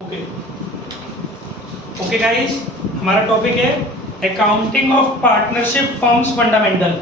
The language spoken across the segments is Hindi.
ओके गाइस, हमारा टॉपिक है accounting of partnership firms fundamental.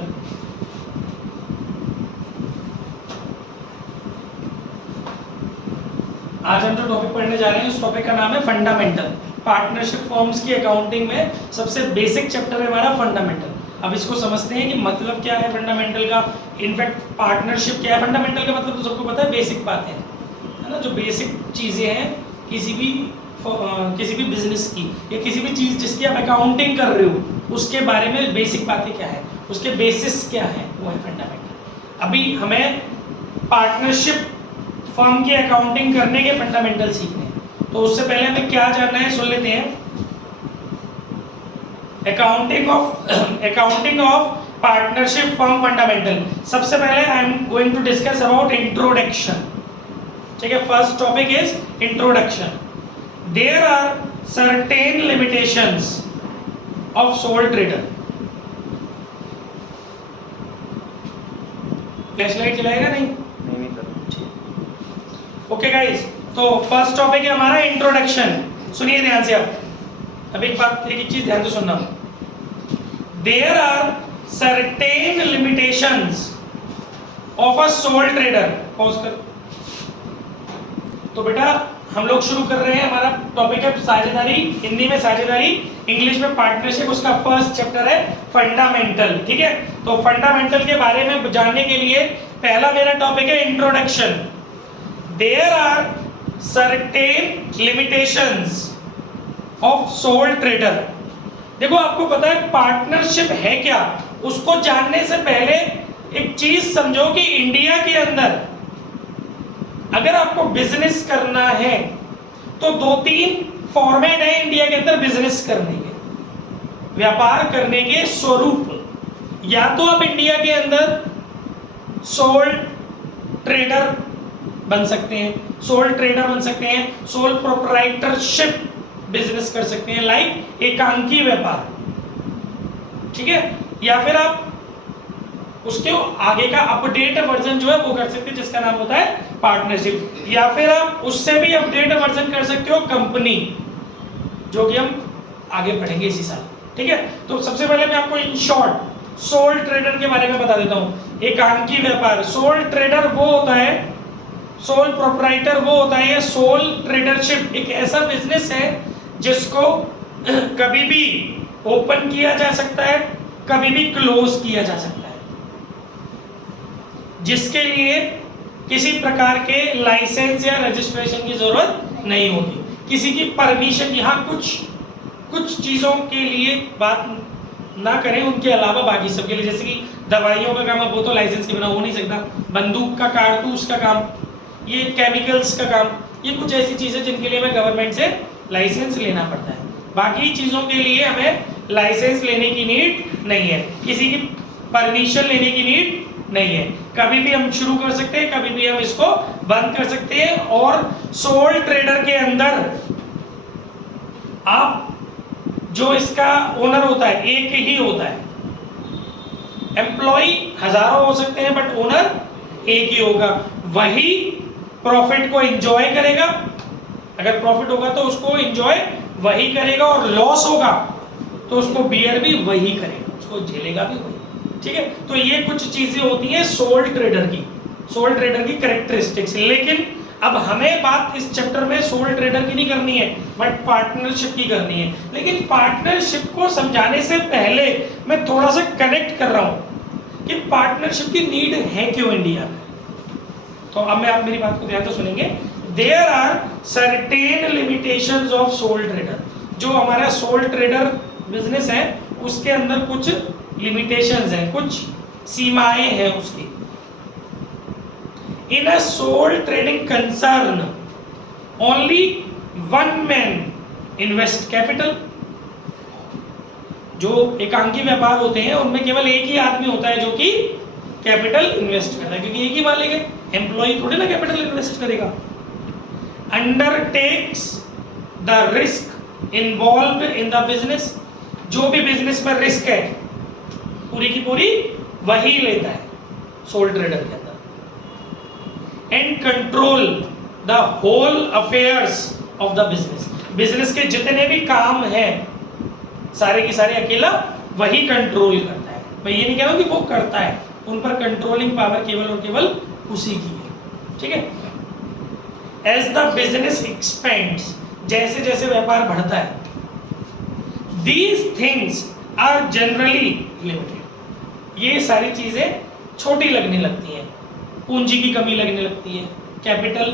आज हम जो टॉपिक पढ़ने जा रहे हैं उस टॉपिक का नाम है फंडामेंटल। पार्टनरशिप फर्म्स की अकाउंटिंग में सबसे बेसिक चैप्टर है हमारा फंडामेंटल। अब इसको समझते हैं कि मतलब क्या है फंडामेंटल का, इनफैक्ट पार्टनरशिप क्या है। फंडामेंटल का मतलब तो सबको पता है, बेसिक बातें है ना, जो बेसिक चीज़ें हैं किसी भी बिजनेस की या किसी भी चीज़ जिसकी आप अकाउंटिंग कर रहे हो उसके बारे में बेसिक बातें क्या है, उसके बेसिस क्या है, वो है फंडामेंटल। अभी हमें पार्टनरशिप फर्म की अकाउंटिंग करने के फंडामेंटल सीखने हैं, तो उससे पहले हमें क्या जानना है सुन लेते हैं। Accounting of partnership firm fundamental. सबसे पहले I am going to discuss about introduction. ठीक है, first topic is introduction. There are certain limitations of sole trader. Flashlight चलाएगा नहीं सर। ओके गाइस, तो फर्स्ट टॉपिक है हमारा इंट्रोडक्शन। सुनिए ध्यान से। आप अब एक चीज ध्यान से सुनना। There are certain limitations of a sole trader. Pause कर। तो बेटा हम लोग शुरू कर रहे हैं, हमारा टॉपिक है साझेदारी, हिंदी में साझेदारी, इंग्लिश में पार्टनरशिप। उसका फर्स्ट चैप्टर है फंडामेंटल। ठीक है, तो फंडामेंटल के बारे में जानने के लिए पहला मेरा टॉपिक है introduction. There are certain limitations of sole trader. देखो, आपको पता है पार्टनरशिप है क्या, उसको जानने से पहले एक चीज समझो कि इंडिया के अंदर अगर आपको बिजनेस करना है तो दो तीन फॉर्मेट है इंडिया के अंदर बिजनेस करने के, व्यापार करने के स्वरूप। या तो आप इंडिया के अंदर सोल ट्रेडर बन सकते हैं, सोल प्रोप्राइटरशिप बिजनेस कर सकते हैं, लाइक एकांकी व्यापार। ठीक है, या फिर आप उसके आगे का अपडेट वर्जन जो है वो कर सकते हैं, जिसका नाम होता है पार्टनरशिप। या फिर आप उससे भी अपडेट वर्जन कर सकते हो कंपनी, जो कि हम आगे पढ़ेंगे इसी साल। ठीक है, तो सबसे पहले मैं आपको इन शॉर्ट सोल ट्रेडर के बारे में बता देता हूं। एकांकी व्यापार, सोल ट्रेडर वो होता है, सोल प्रोप्राइटर वो होता है, सोल ट्रेडरशिप एक ऐसा बिजनेस है जिसको कभी भी ओपन किया जा सकता है, कभी भी क्लोज किया जा सकता है, जिसके लिए किसी प्रकार के लाइसेंस या रजिस्ट्रेशन की जरूरत नहीं होती, किसी की परमिशन। यहाँ कुछ चीजों के लिए बात ना करें, उनके अलावा बाकी सबके लिए, जैसे कि दवाइयों का काम, अब वो तो लाइसेंस के बिना हो नहीं सकता, बंदूक का कारतूस का काम, ये केमिकल्स का काम, ये कुछ ऐसी चीजें जिनके लिए हमें गवर्नमेंट से लाइसेंस लेना पड़ता है। बाकी चीजों के लिए हमें लाइसेंस लेने की नीड नहीं है, किसी की परमिशन लेने की नीड नहीं है। कभी भी हम शुरू कर सकते हैं, कभी भी हम इसको बंद कर सकते हैं। और सोल ट्रेडर के अंदर आप जो इसका ओनर होता है एक ही होता है, एम्प्लॉय हजारों हो सकते हैं बट ओनर एक ही होगा। वही प्रॉफिट को एंजॉय करेगा, अगर प्रॉफिट होगा तो उसको एंजॉय वही करेगा, और लॉस होगा तो उसको बियर भी वही करेगा, उसको झेलेगा भी वही। ठीक है, तो ये कुछ चीजें होती हैं सोल ट्रेडर की कैरेक्टरिस्टिक्स। लेकिन अब हमें बात इस चैप्टर में सोल ट्रेडर की नहीं करनी है, बट पार्टनरशिप की करनी है। लेकिन पार्टनरशिप को समझाने से पहले मैं थोड़ा सा कनेक्ट कर रहा हूं कि पार्टनरशिप की नीड है क्यों इंडिया में। तो अब मैं आप मेरी बात को ध्यान से सुनेंगे। There are certain limitations of sole trader. जो हमारा सोल ट्रेडर बिजनेस है उसके अंदर कुछ लिमिटेशंस हैं, कुछ सीमाएं हैं उसकी। In a sole trading concern only one man invest capital. जो एकांकी व्यापार होते हैं उनमें केवल एक ही आदमी होता है जो कि कैपिटल इन्वेस्ट करता है, क्योंकि एक ही मालिक है, एम्प्लॉय थोड़ी ना कैपिटल इन्वेस्ट करेगा। Undertakes the risk involved in the business. जो भी बिजनेस में रिस्क है पूरी की पूरी वही लेता है सोल ट्रेडर के अंदर। And control the whole affairs of the business. Business के जितने भी काम हैं सारे के सारे अकेला वही कंट्रोल करता है। मैं ये नहीं कह रहा हूँ कि वो करता है, उन पर कंट्रोलिंग पावर केवल और केवल उसी की है। ठीक है। एज द बिजनेस एक्सपेंड्स, जैसे जैसे व्यापार बढ़ता है, these things are generally limited, ये सारी चीजें छोटी लगने लगती हैं। पूंजी की कमी लगने लगती है, कैपिटल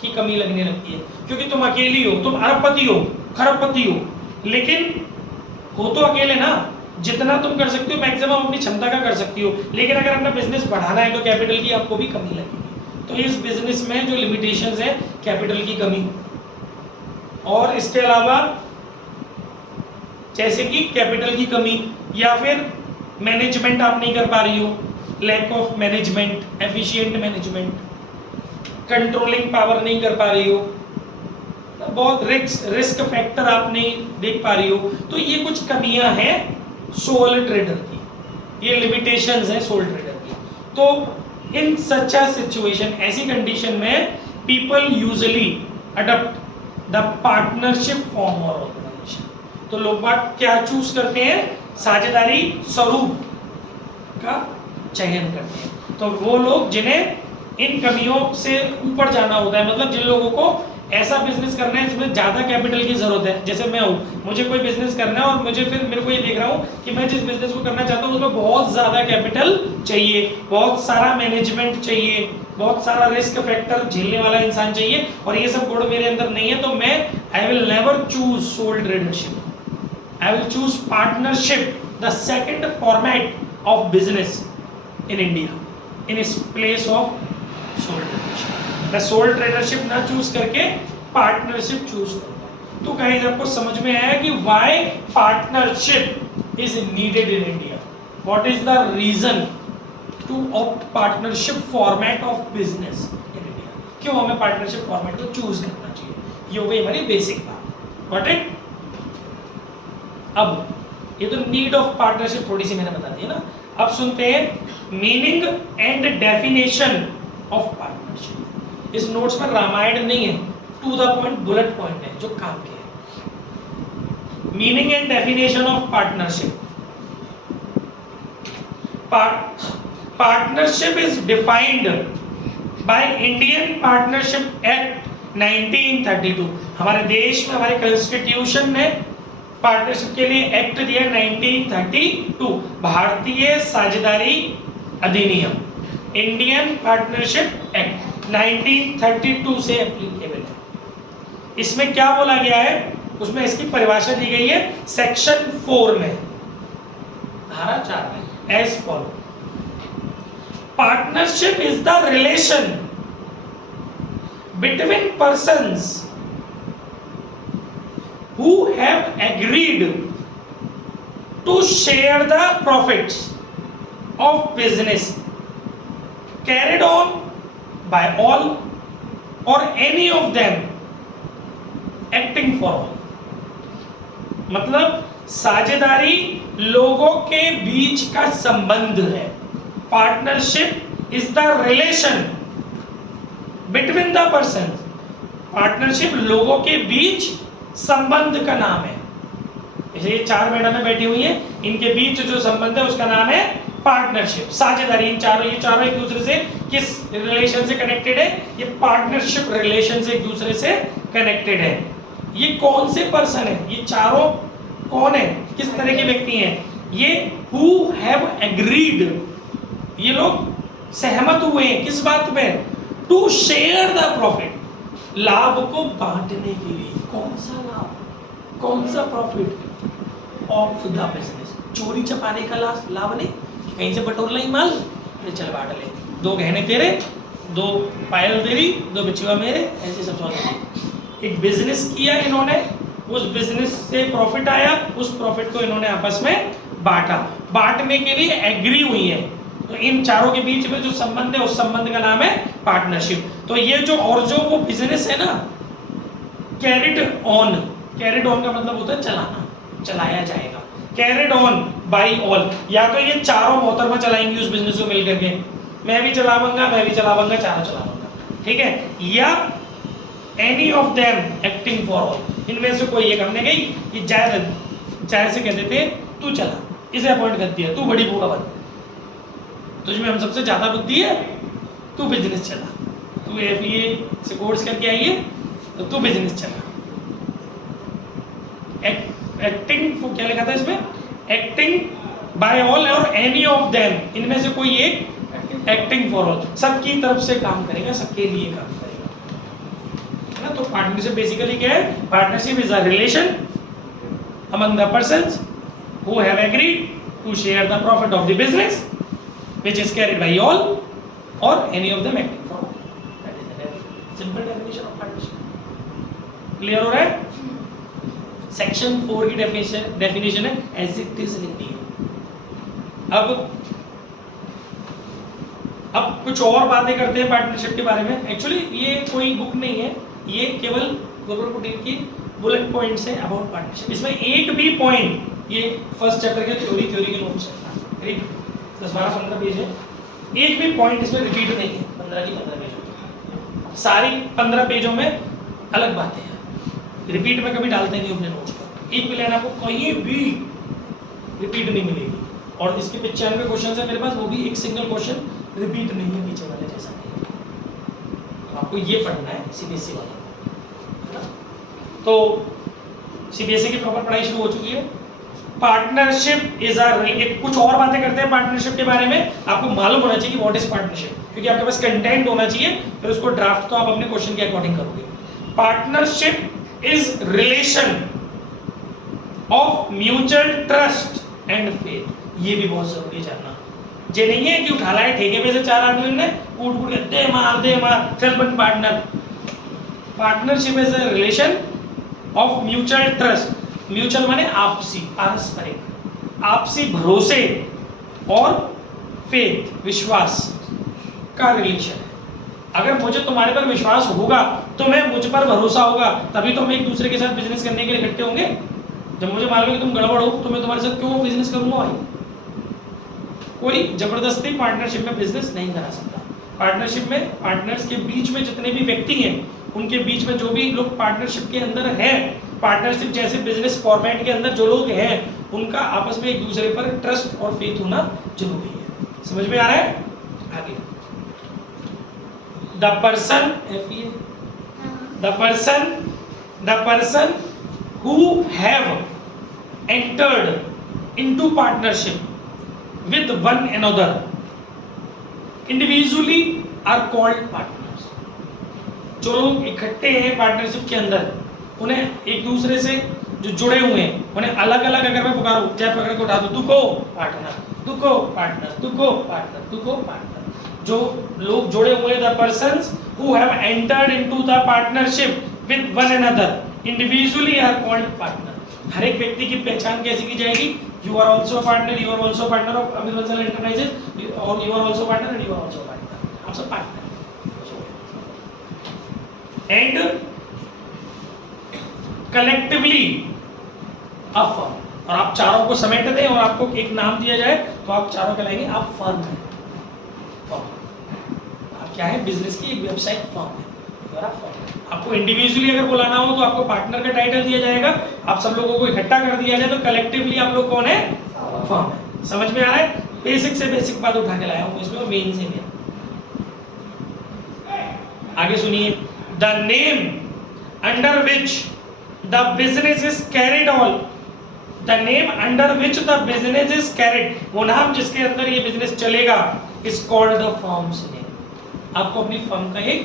की कमी लगने लगती है, क्योंकि तुम अकेली हो, तुम अरबपति हो, खरबपति हो, लेकिन हो तो अकेले ना, जितना तुम कर सकती हो मैक्सिमम अपनी क्षमता का कर सकती हो, लेकिन अगर अपना बिजनेस बढ़ाना है तो कैपिटल की आपको भी कमी लगेगी। तो इस बिजनेस में जो लिमिटेशंस है, कैपिटल की कमी, और इसके अलावा जैसे कि कैपिटल की कमी, या फिर मैनेजमेंट आप नहीं कर पा रही हो, lack of management, efficient management, controlling power नहीं कर पा रही हो, बहुत रिस्क फैक्टर आप नहीं देख पा रही हो, तो ये कुछ कमियां हैं सोल ट्रेडर की, ये लिमिटेशंस हैं सोल ट्रेडर की। तो इन सच अ सिचुएशन, ऐसी कंडीशन में people usually adopt the partnership form और ऑर्गेनाइजेशन। तो लोग बात क्या चूज करते हैं? साझेदारी स्वरूप का चयन करते हैं। तो वो लोग जिन्हें इन कमियों से ऊपर जाना होता है, मतलब जिन लोगों को ऐसा बिजनेस करना है जिसमें ज्यादा कैपिटल की जरूरत है, जैसे मैं हूँ, मुझे कोई बिजनेस करना है और मेरे को ये देख रहा हूँ कि मैं जिस बिजनेस को करना चाहता हूँ उसमें बहुत ज्यादा कैपिटल चाहिए, बहुत सारा मैनेजमेंट चाहिए, बहुत सारा रिस्क फैक्टर झेलने वाला इंसान चाहिए, और ये सब गुण मेरे अंदर नहीं है, तो मैं I will never choose sole tradership, I will choose partnership, the second format of business in India, in इस प्लेस ऑफ सोल ट्रेडरशिप। मैं सोल ट्रेडरशिप ना चूज करके पार्टनरशिप चूज करूंगा। तो गाइस आपको समझ में आया कि why partnership is needed in India, what is the reason to opt partnership format of business in India, क्यों हमें पार्टनरशिप फॉर्मेट को चूज करना चाहिए। ये हो गई हमारी बेसिक बात, गॉट इट। अब ये तो नीड ऑफ पार्टनरशिप थोड़ी सी मैंने बता दी है ना। अब सुनते हैं meaning and definition of partnership. इस नोट्स में रामायण नहीं है, to the point bullet point है जो काम के है। Meaning and definition of partnership. Partnership is defined by Indian partnership act 1932। हमारे देश में हमारे कॉन्स्टिट्यूशन ने पार्टनरशिप के लिए एक्ट दिया 1932, भारतीय साझेदारी अधिनियम, इंडियन पार्टनरशिप एक्ट 1932 से एप्लीकेबल है। इसमें क्या बोला गया है, उसमें इसकी परिभाषा दी गई है सेक्शन 4 में, धारा 4 में, as follow. Partnership is the relation between persons who have agreed to share the profits of business carried on by all or any of them acting for all। मतलब साझेदारी लोगों के बीच का संबंध है। Partnership is the relation between the person, partnership लोगों के बीच संबंध का नाम है। जैसे ये 4 मैडमें बैठी हुई हैं, इनके बीच जो संबंध है उसका नाम है पार्टनरशिप, साझेदारी। ये चारों एक दूसरे से किस रिलेशन से कनेक्टेड है? ये पार्टनरशिप रिलेशन से एक दूसरे से कनेक्टेड है। ये कौन से पर्सन है? ये चारों कौन है, किस तरह के व्यक्ति हैं? ये हु हैव एग्रीड, ये लोग सहमत हुए हैं किस बात पे? टू शेयर द प्रॉफिट, लाभ को बांटने के लिए। कौन सा लाभ, कौन सा प्रॉफिट? Of the business. चोरी चपाने का लाभ नहीं, कहीं से बटोर लाई माल, चल बांट ले, 2 गहने तेरे, 2 पायल तेरी, 2 बिछुआ मेरे, ऐसे सब सौदे। एक बिजनेस किया इन्होंने, उस बिजनेस से प्रॉफिट आया, उस प्रॉफिट को इन्होंने आपस में बांटा, बांटने के लिए एग्री हुई है। तो इन चारों के बीच में जो संबंध है उस संबंध का नाम है पार्टनरशिप। तो ये जो वो बिजनेस है ना, कैरिड ऑन का मतलब होता है चलाना, चलाया जाएगा। कैरिड ऑन बाय ऑल, या तो ये चारों मोहतरमा चलाएंगी उस बिजनेस को मिलकर के, मैं भी चलाऊंगा, चारों चलाऊंगा, ठीक है, या any of them acting for all, इनमें से कोई एक, हमने कही कि जायद से कहते थे तू चला, इसे अपॉइंट कर दिया, तू बड़ी बुआ बन, तुझमें हम सबसे ज्यादा बुद्धि है, तू बिजनेस चला, तू FEA से कोर्स करके आई है तो तू बिजनेस चला। एक्टिंग क्या लिखा था इसमें, एक्टिंग बाय ऑल और एनी ऑफ देम, इनमें से कोई एक एक्टिंग फॉर ऑल, सबकी तरफ से काम करेगा, सबके लिए काम करेगा, है ना। तो पार्टनरशिप बेसिकली क्या है, partnership is a relation among the persons who have agreed to share the profit of the business which is carried by all or any of them acting for all. That is the simple definition of partnership. Clear हो रहा है? सेक्शन 4 की डेफिनेशन है एज इट इज लिख दी है। अब कुछ और बातें करते हैं पार्टनरशिप के बारे में। एक्चुअली ये कोई बुक नहीं है, ये केवल गुरुकुल कुटीर की बुलेट पॉइंट्स है अबाउट पार्टनरशिप। इसमें एक भी पॉइंट, ये फर्स्ट चैप्टर के थ्योरी के नोट्स है, 10-12-15 पेज है, एक भी पॉइंट इसमें रिपीट नहीं है 15 की 15 पेजों, सारी 15 पेजों में अलग बातें हैं, रिपीट में कभी डालते नहीं अपने नोट्स पर, एक भी लाइन आपको कहीं भी रिपीट नहीं मिलेगी। और इसके 95 क्वेश्चन है मेरे पास, वो भी एक सिंगल क्वेश्चन रिपीट नहीं है पीछे वाले जैसा नहीं, तो आपको ये पढ़ना है CBSE वाला, है ना। तो CBSE की प्रॉपर पढ़ाई शुरू हो चुकी है। पार्टनरशिप इज कुछ और बातें करते हैं पार्टनरशिप के बारे में, आपको मालूम होना चाहिए कि व्हाट इज पार्टनरशिप, क्योंकि आपके पास कंटेंट होना चाहिए, फिर उसको ड्राफ्ट तो आप अपने क्वेश्चन के अकॉर्डिंग करोगे। Partnership is relation of mutual trust and faith, ये भी बहुत जरूरी है जानना। ये नहीं है कि उठा लाए ठेके पे से 4 आदमी ने कूट कूट के दे मार चल बन partner. Partnership is a relation of mutual trust, mutual माने आपसी, पारस्परिक, आपसी भरोसे और फेथ, विश्वास का रिलेशन है। अगर मुझे तुम्हारे पर विश्वास होगा तो मैं मुझ पर भरोसा होगा, तभी तो हम एक दूसरे के साथ बिजनेस करने के लिए इकट्ठे होंगे। जब मुझे मालूम है कि तुम गड़बड़ हो तो मैं तुम्हारे साथ क्यों बिजनेस करूंगा भाई। कोई जबरदस्ती पार्टनरशिप में बिजनेस नहीं करा सकता। पार्टनरशिप में पार्टनर्स के बीच में जितने भी व्यक्ति हैं, उनके बीच में जो भी लोग पार्टनरशिप के अंदर हैं, पार्टनरशिप जैसे बिजनेस फॉर्मेट के अंदर जो लोग हैं, उनका आपस में एक दूसरे पर ट्रस्ट और फेथ होना जरूरी है। समझ में आ रहा है? आगे the person who have entered into partnership with one another individually are called partners. जो लोग इकट्ठे हैं पार्टनरशिप के अंदर, उन्हें एक दूसरे से जो जुड़े हुए हैं, उन्हें अलग अलग अगर मैं पुकारूं, चाहे पकड़ के उठा दूं, तू को पार्टनर, तू को पार्टनर, तू को पार्टनर, तू को पार्टनर, जो लोग जुड़े हुए, the persons who have entered into the partnership with one another individually are called partner. हर एक व्यक्ति की पहचान कैसे की जाएगी? You are also partner, you are also partner of Amit Bansal enterprises, और you are also partner and you are also partner, आप सब partner and collectively a firm. और आप चारों को समेट दें और आपको एक नाम दिया जाए तो आप चारों कहलाएंगे आप फर्म हैं। फर्म आप क्या है? बिजनेस की एक वेबसाइट फर्म है, यू आर अ फर्म। आपको इंडिविजुअली अगर बुलाना हो तो आपको पार्टनर का टाइटल दिया जाएगा, आप सब लोगों को इकट्ठा कर दिया जाए तो कलेक्टिवली आप लोग कौन है? फर्म है। समझ में आ रहा है? बेसिक से बेसिक बात उठा के लाया हूं इसमें, मेन से मेन। आगे सुनिए, the name under which the business is carried on, the name under which the business is carried, वो नाम जिसके अंदर ये बिजनेस चलेगा is called the firm's name। आपको अपनी फर्म का एक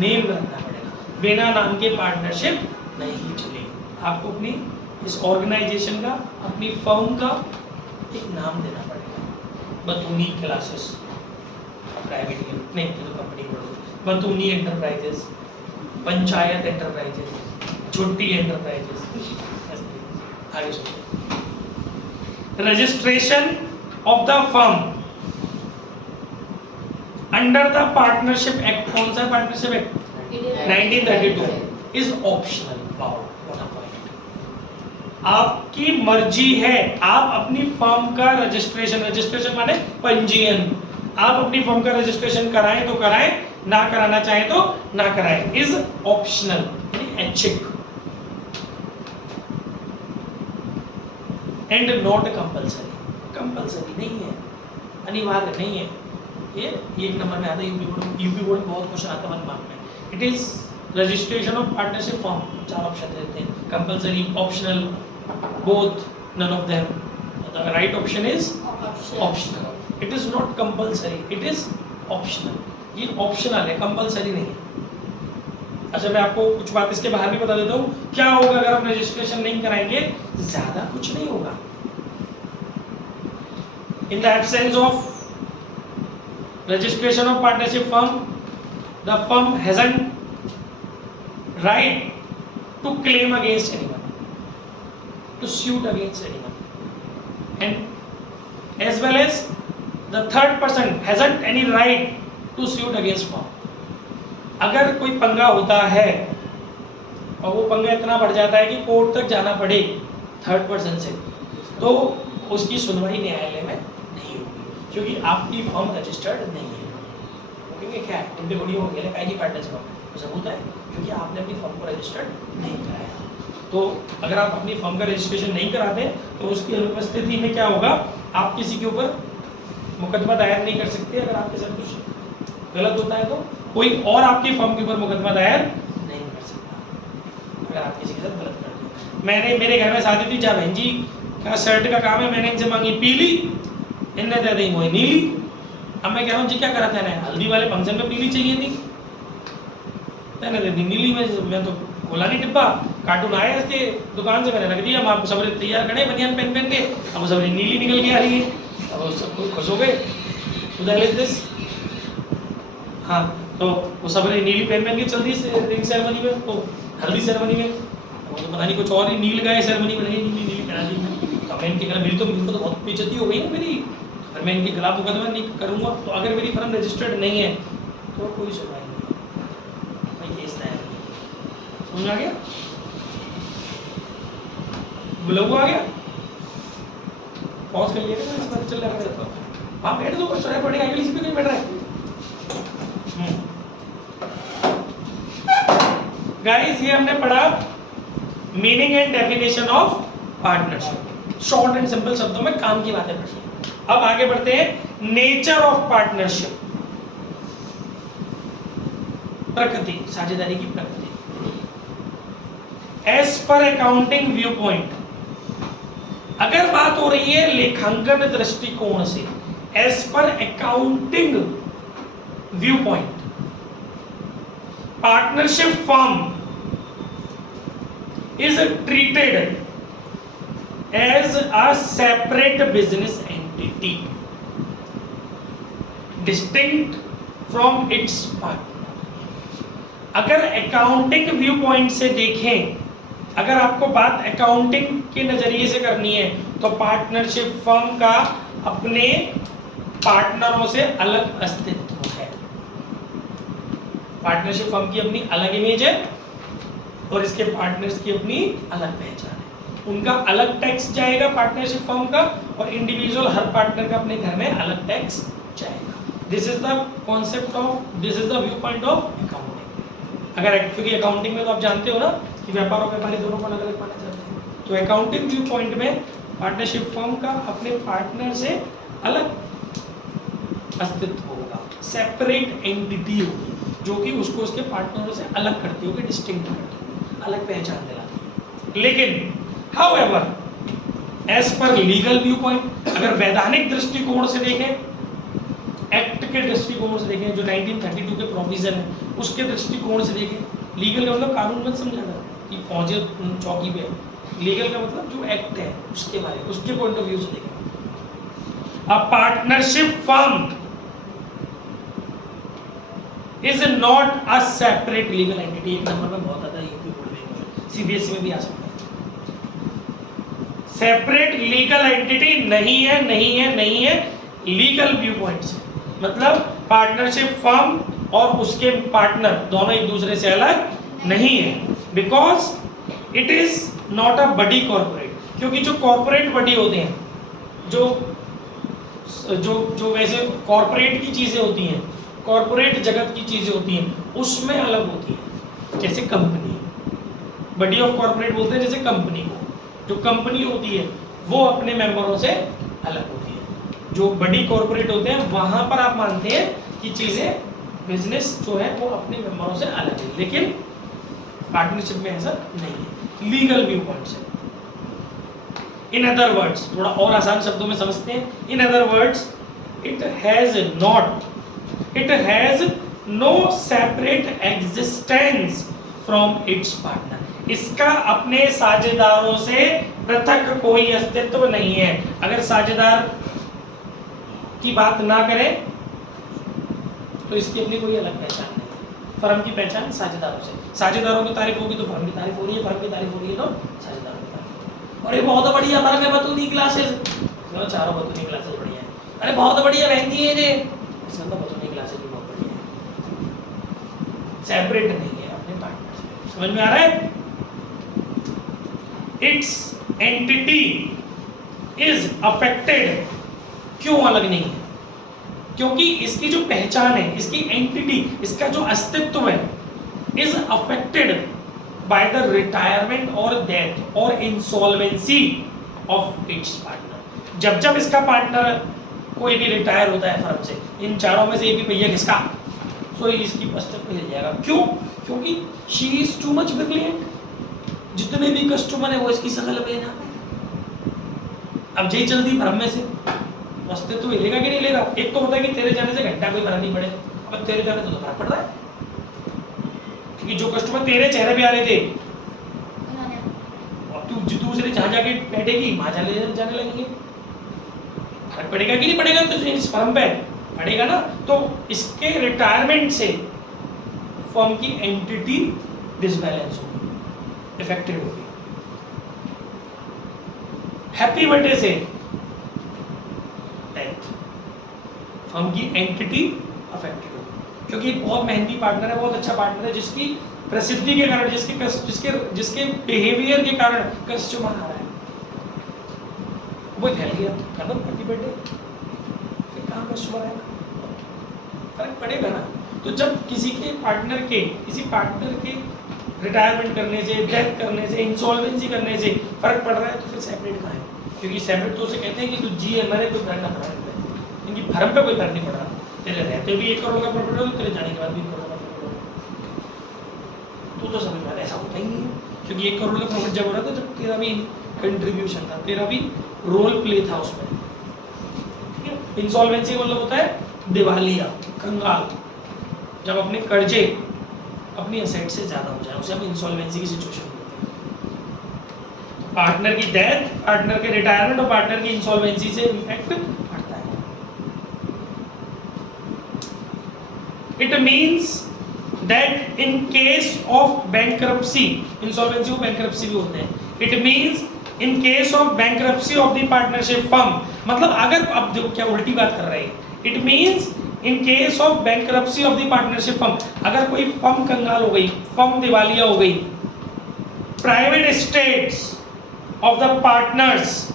नेम रखना पड़ेगा, बिना नाम के पार्टनरशिप नहीं चलेगी। आपको अपनी इस ऑर्गेनाइजेशन का, अपनी फर्म का एक नाम देना पड़ेगा। बतूनी क्लासेस प्राइवेट नहीं तो कंपनी बोलो, बतूनी एंटरप्राइजेस, पंचायत एंटरप्राइजेस, छुट्टी एंटरप्राइजेस। आगे सुनिए, registration of the firm under the partnership act, कौन सा पार्टनरशिप एक्ट? 1932 is optional. आपकी मर्जी है, आप अपनी फर्म का रजिस्ट्रेशन, रजिस्ट्रेशन माने पंजीयन, आप अपनी फर्म का रजिस्ट्रेशन कराएं तो कराएं, ना कराना चाहे तो ना कराए, इज ऑप्शनल यानी ऐच्छिक एंड नॉट कंपल्सरी, कंपल्सरी नहीं है, अनिवार्य नहीं है। ये एक नंबर में आता है यूपी बोर्ड में बहुत क्वेश्चन आता है 1 मार्क में। It is registration of partnership firm, 4 option देते हैं, compulsory, optional, both, none of them. The right option is optional. It is not compulsory, it is optional. ये ऑप्शनल है, कंपल्सरी नहीं है। अच्छा, मैं आपको कुछ बात इसके बाहर भी बता देता हूँ। क्या होगा अगर हम रजिस्ट्रेशन नहीं कराएंगे? ज्यादा कुछ नहीं होगा। In the absence of registration of partnership firm, the firm hasn't right to claim against anyone, to suit against anyone, and as well as the third person hasn't any right to suit against firm. अगर कोई पंगा होता है और वो पंगा इतना बढ़ जाता है कि कोर्ट तक जाना पड़े थर्ड पर्सन से, तो उसकी सुनवाई न्यायालय में नहीं होगी, क्योंकि आपकी फर्म रजिस्टर्ड नहीं है। क्योंकि क्या है, इनके बड़ी हो गया है पार्टनरशिप तो सबूत है, क्योंकि आपने अपनी फर्म को रजिस्टर्ड नहीं कराया। तो अगर आप अपनी फर्म का रजिस्ट्रेशन नहीं कराते तो उसकी अनुपस्थिति में क्या होगा, आप किसी के ऊपर मुकदमा दायर नहीं कर सकते। अगर आपके साथ कुछ गलत होता है तो कोई और आपकी फर्म के ऊपर मुकदमा दायर नहीं कर सकता, अगर आप किसी के साथ गलत करते हो। मैंने, मेरे घर में शादी थी, जहाँ बहन जी का शर्ट का काम है, मैंने इनसे मांगी पीली, इनने दे दी मुझे नीली। अब मैं कह रहा हूँ जी क्या करा था, हल्दी वाले फंक्शन में पीली चाहिए थी, मैंने दे दी नीली में। मैं तो खोला नहीं डिब्बा, कार्टून आया इसके दुकान से, मैंने रख दिया। हम आप सब तैयार खड़े बनियान पहन के, अब सब नीली निकल के आ रही है, अब सब खुश हो गए। हाँ, तो वो सब नीली पहन के चल दी रिंग सेरेमनी में, तो हल्दी सेरेमनी में वो तो पता नहीं कुछ और ही नील गाय सेरेमनी में, नीली नीली पहना दी मैं। तो मैं इनके घर मेरी तो बहुत बेइज्जती हो गई ना मेरी, अगर मैं इनके खिलाफ मुकदमा नहीं करूँगा तो अगर मेरी फर्म रजिस्टर्ड नहीं है तो कोई सुनवाई नहीं, मैं केस दायर नहीं। समझ आ गया? लोगो आ गया? पॉज कर लिया ना, इस बार चल रहा है। हाँ बैठ दो, कुछ पड़ेगा, अगली सीट पे नहीं बैठ रहा है। गाइस, ये हमने पढ़ा meaning and definition of partnership, short and simple शब्दों में काम की बातें पढ़ी। अब आगे बढ़ते हैं, नेचर ऑफ पार्टनरशिप, प्रकृति, साझेदारी की प्रकृति। As per accounting view point, अगर बात हो रही है लेखांकन दृष्टिकोण से, as per accounting view point, partnership firm is treated as a separate business entity distinct from its partner। अगर अकाउंटिंग व्यू पॉइंट से देखें, अगर आपको बात अकाउंटिंग के नजरिए से करनी है तो पार्टनरशिप फर्म का अपने पार्टनरों से अलग अस्तित्व है। पार्टनरशिप फर्म की अपनी अलग इमेज है और इसके पार्टनर्स की अपनी अलग पहचान है। उनका अलग टैक्स जाएगा पार्टनरशिप फर्म का, और इंडिविजुअल हर पार्टनर का अपने घर में अलग टैक्स जाएगा। This is the concept of, this is the view point of accounting. अगर क्योंकि अकाउंटिंग में तो आप जानते हो ना कि व्यापार और व्यापारी दोनों को अलग अलग माना जाता है, तो अकाउंटिंग व्यू पॉइंट में पार्टनरशिप फर्म का अपने पार्टनर से अलग अस्तित्व होगा, सेपरेट एंटिटी होगी, जो कि उसको उसके पार्टनरों से अलग करती होगी, डिस्टिंक्ट करती होगी, अलग पहचान दिलाती है। लेकिन however as per legal view point, अगर वैधानिक दृष्टिकोण से देखें, एक्ट के दृष्टिकोण से देखें, जो 1932 के प्रोविजन है उसके दृष्टिकोण से देखें, लीगल का मतलब कानून मत समझा था कि पहुंचे चौकी पे, लीगल का मतलब जो एक्ट है उसके बारे में, उसके पॉइंट ऑफ व्यू से देखें। A partnership firm is not a separate legal entity. एक नंबर में बहुत आता है यूपी बोर्ड में, सीबीएसई में भी आ सकता है। सेपरेट लीगल एंटिटी नहीं है, नहीं है, नहीं है लीगल व्यू पॉइंट से, मतलब पार्टनरशिप फर्म और उसके पार्टनर दोनों एक दूसरे से अलग नहीं है, because it is not a body corporate. क्योंकि जो कॉर्पोरेट बडी होते हैं, जो जो जो वैसे कॉर्पोरेट की चीजें होती हैं, कॉर्पोरेट जगत की चीजें होती हैं उसमें अलग होती है। जैसे कंपनी, बॉडी ऑफ कॉर्पोरेट बोलते हैं जैसे कंपनी को। जो कंपनी होती है वो अपने मेंबरों से अलग होती है। जो बड़ी कॉर्पोरेट होते हैं वहां पर आप मानते हैं कि चीजें, बिजनेस जो है वो अपने मेंबरों से अलग है, लेकिन पार्टनरशिप में ऐसा नहीं है। लीगल व्यू पॉइंट से, इन अदर वर्ड्स, थोड़ा और आसान शब्दों में समझते हैं। In other words, it has no separate existence from its partner. इसका अपने साझेदारों से पृथक कोई अस्तित्व नहीं है। अगर साझेदार की बात ना करें तो इसकी अपनी कोई अलग पहचान नहीं। फर्म की पहचान साझेदारों से। साझेदारों की तारीफ होगी तो फर्म की तारीफ हो रही है, फर्म की तारीफ हो रही है तो साझेदारों की तारीफ। अरे बहुत बढ़िया फर्म है, बतूनी क्लासेस, चलो चारों बतूनी क्लासेस बढ़िया है। अरे बहुत बढ़िया महंगी है ये, इसमें तो बतूनी क्लासेस भी बहुत बढ़िया है। सेपरेट नहीं है अपने पार्टनर से। समझ में आ रहा है? It's entity is affected. क्यों अलग नहीं है? क्योंकि इसकी जो पहचान है, इसकी एंटिटी, इसका जो अस्तित्व है, is affected by the retirement और डेथ और इंसॉल्वेंसी ऑफ इट्स पार्टनर। जब जब इसका पार्टनर कोई भी रिटायर होता है फर्म से, इन चारों में से एक भी भैया किसका, तो इसकी अस्तित्व हिल जाएगा। क्यों? क्योंकि she is too much brilliant. जितने भी कस्टमर है वो इसकी शकल पे ना, अब जय चलती फर्म में से अस्तित्व हिलेगा कि नहीं हिलेगा? एक तो होता है कि तेरे जाने से घंटा कोई फर्क नहीं पड़े, अब तेरे जाने से तो फर्क पड़ रहा है, क्योंकि जो कस्टमर तेरे चेहरे पे आ रहे थे अब तू दूसरे जहां जाके बैठेगी वहां जाने लगेंगे। फर्क पड़ेगा कि नहीं पड़ेगा? तो इस फर्म पे पड़ेगा ना। तो इसके रिटायरमेंट से फर्म की एंटिटी डिसबैलेंस होगी, इफेक्टेड होगी। हैप्पी बर्थडे से फर्म की एंटिटी अफेक्टेड होगी, क्योंकि एक बहुत मेहनती पार्टनर है, बहुत अच्छा पार्टनर है, जिसकी प्रसिद्धि के कारण, जिसके बिहेवियर के कारण कस्टमर आ रहा है, वो फैल गया, खत्म, हैप्पी बर्थडे, फिर कहाँ कस्टमर आएगा? फर्क पड़ेगा ना। तो जब किसी पार्टनर के रिटायरमेंट करने से, डेथ करने से, इंसॉल्वेंसी करने से फर्क पड़ रहा है, तो फिर सेपरेट कहाँ है? क्योंकि सेपरेट तो उसे कहते हैं कि तू जी है, मैंने कोई फर्क ना पड़ा, इनकी फर्म पे कोई फर्क नहीं पड़ रहा। तेरे रहते भी 1 करोड़ का प्रॉफिट हो, तेरे जाने के बाद भी 1 करोड़ का प्रॉफिट हो, तू तो समझ में ऐसा होता ही नहीं है। क्योंकि 1 करोड़ का प्रॉफिट जब हो रहा था, जब तेरा भी कंट्रीब्यूशन था, तेरा भी रोल प्ले था उसमें। ठीक है? इंसॉल्वेंसी मतलब होता है दिवालिया, कंगाल, जब अपने कर्जे अपनी एसेट से ज्यादा हो जाए, उसे हम इंसॉल्वेंसी की सिचुएशन बोलते हैं। पार्टनर की डेथ, पार्टनर के रिटायरमेंट और पार्टनर की इंसॉल्वेंसी से इंपैक्ट पड़ता है। It means that in case of bankruptcy, insolvency को बैंकरप्सी भी होते हैं। It means in case of bankruptcy of the partnership firm, मतलब अगर, अब देखो क्या उल्टी बात कर रहे हैं। It means in case of bankruptcy of the partnership firm, अगर कोई फर्म कंगाल हो गई, फर्म दिवालिया हो गई, private estates of the partners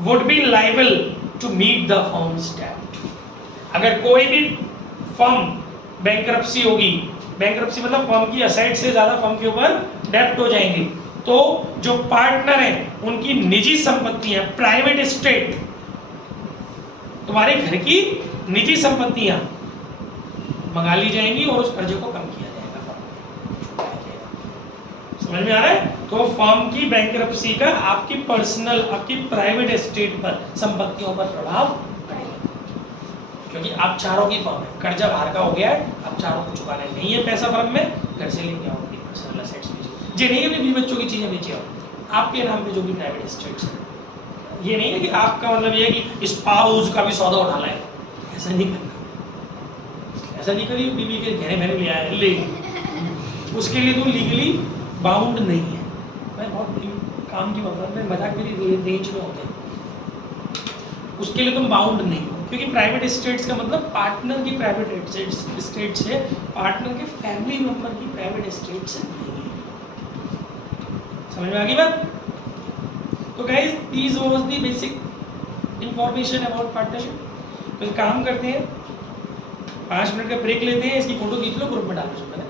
would be liable to meet the firm's debt. अगर कोई भी फर्म बैंकरप्सी होगी, बैंकरप्सी मतलब फर्म की एसेट से ज्यादा फर्म के ऊपर डेप्ट हो जाएंगे, तो जो पार्टनर हैं उनकी निजी संपत्तियां, प्राइवेट एस्टेट, तुम्हारे घर की निजी संपत्तियां मंगा ली जाएंगी और उस कर्जे को कम किया जाएगा। समझ में आ रहा है? तो फर्म की बैंकरप्सी का आपकी पर्सनल, आपकी प्राइवेट एस्टेट पर, संपत्तियों पर प्रभाव पड़ेगा, क्योंकि आप चारों की फर्म है, कर्जा बाहर का हो गया है, अब चारों को चुकाना नहीं है पैसा फर्म में, घर से लेके आओ अपनी पर्सनल एसेट्स बेचो। ये नहीं है कि बीवी बच्चों की चीजें बेचे आओ, आपके नाम पे जो भी प्राइवेट एस्टेट्स है। ये नहीं है कि आपका मतलब ये है कि स्पाउस का भी सौदा उठा लाए, ऐसा नहीं करना। ऐसा नहीं करिए बीवी के गहने बहने ले आए, ले, उसके लिए तो लीगली बाउंड नहीं है। मैं बहुत काम की बात, मैं मजाक मेरी रेंज में होते हैं, उसके लिए तुम बाउंड नहीं हो, क्योंकि प्राइवेट एस्टेट्स का मतलब पार्टनर की प्राइवेट एस्टेट्स है, पार्टनर के फैमिली मेंबर की प्राइवेट एस्टेट्स नहीं है। समझ में आ गई बात? तो guys this was the basic information about partnership. तो काम करते हैं, 5 मिनट का ब्रेक लेते हैं, इसकी फोटो खींच लो, ग्रुप में डालो।